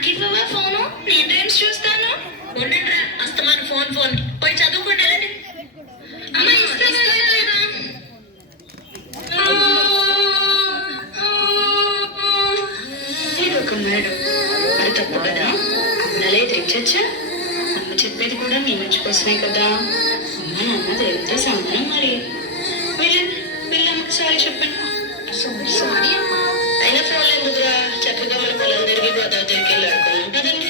నాకు ఇవ్వవా ఫోను? నేను డ్రీమ్స్ చూస్తాను. ఉండండిరా, అస్తమాను ఫోన్ ఫోన్ పోయి చదువుకోండి. అమ్మ ఇస్తాను కదా. ఇది ఒక మేడం, అది తప్పు కదా. నలే తెచ్చచ్చా. అమ్మ చెప్పేది కూడా మీ మంచి కోసమే కదా. అమ్మ నాన్నది ఎంత సమానం మరి. వెళ్ళండి, వెళ్ళమ్మకి సారీ చెప్పండి. సారీ అమ్మా. అయినా ఫోన్లు ఎందుకురా, చక్కగా మన పొలం తిరిగి గోదావరి తిరిగి వెళ్ళాడుకోవాలి కదండి.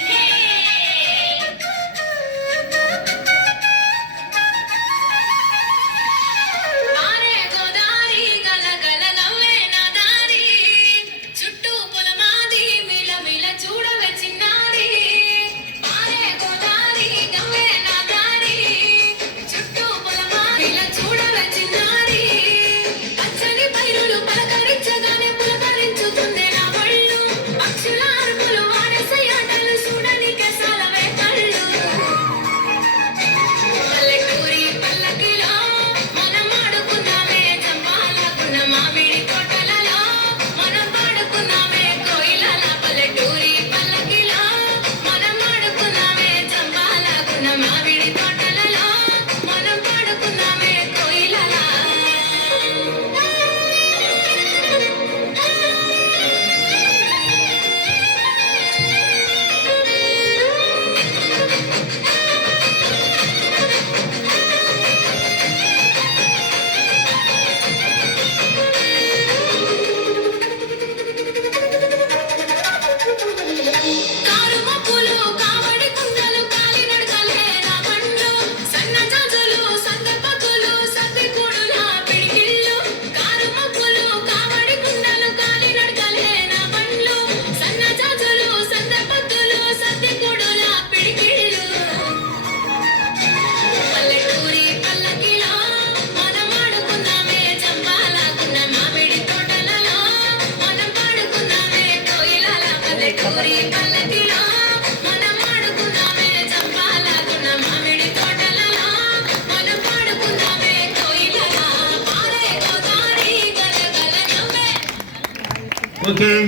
Okay.